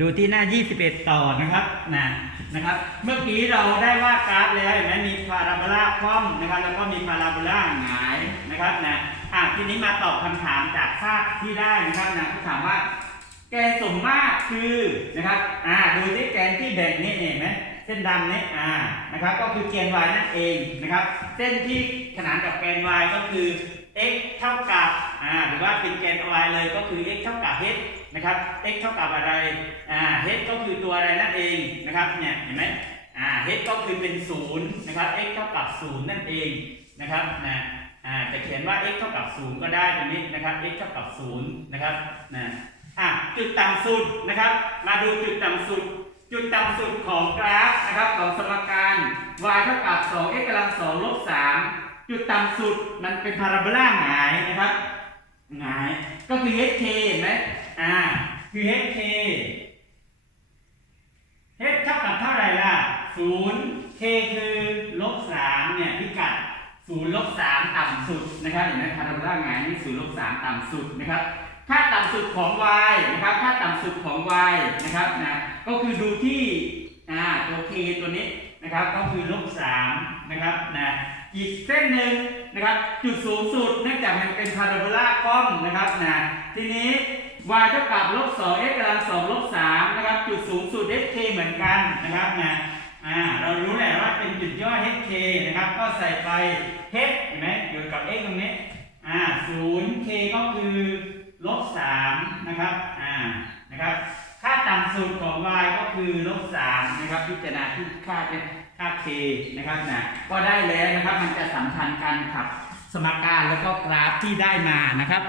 ดูที่หน้า 21 ต่อนะครับนะนะครับ เมื่อกี้เราได้วาดกราฟแล้วเห็นไหมมีพาราโบลาคว่ำนะครับ แล้วก็มีพาราโบลาหงายนะครับนะอะทีนี้มาตอบคำถามจากภาพที่ได้นะครับนะถามว่า แกนสมมาตรคือนะครับ อ่าดูที่แกนที่แบ่งนี่เห็นไหมเส้นดำนี้อ่านะครับ ก็คือแกน y นั่นเองนะครับ เส้นที่ขนานกับแกน y ก็คือ x เท่ากับ อ่าหรือว่าเป็นแกน y เลยก็คือ x เท่ากับ h นะครับ x เท่ากับอะไรอ่า h ก็คือตัวอะไรนั่นเองนะครับเนี่ยเห็นไหมอ่า h ก็คือเป็นศูนย์นะครับ x เท่ากับศูนย์นั่นเองนะครับนะอ่าจะเขียนว่า x เท่ากับศูนย์ก็ได้ตรงนี้นะครับ x เท่ากับศูนย์นะครับนะอะจุดต่ำสุดนะครับ มาดูจุดต่ำสุด จุดต่ำสุดของกราฟนะครับของสมการ y เท่ากับ 2x กำลัง2ลบ3จุดต่ำสุดมันเป็นพาราโบลาหงายนะครับ หงายก็คือ hk เห็นไหมอ่าคือ hk h เท่ากับเท่าไหร่ล่ะ 0 k คือลบ3เนี่ยพิกัด0ลบ3ต่ำสุดนะครับเห็นไหมพาราโบลาหงายนี่0ลบ3ต่ำสุดนะครับค่าต่ำสุดของ y นะครับค่าต่ำสุดของ y นะครับนะก็คือดูที่อ่าตัว k ตัวนี้นะครับก็คือลบ3นะครับนะ อีกเส้นหนึ่งนะครับจุดสูงสุดเนื่องจากมันเป็นพาราโบลาคอมนะครับนะทีนี้ y เท่ากับลบ2 x กำลัง2ลบ3นะครับจุดสูงสุด h k เหมือนกันนะครับนะอ่าเรารู้แหละว่าเป็นจุดย่อ h k นะครับก็ใส่ไป h เห็นไหมอยู่กับ x ตรงนี้อ่า 0 k ก็คือลบ3นะครับอ่านะครับาต่ำสุดของ y ก็คือลบ3นะครับพิจารณาที่ค่าเป็นค่า k นะครับนะก็ได้แล้วนะครับมันจะสัมพันธ์กันกับสมการแล้วก็กราฟที่ได้มานะครับ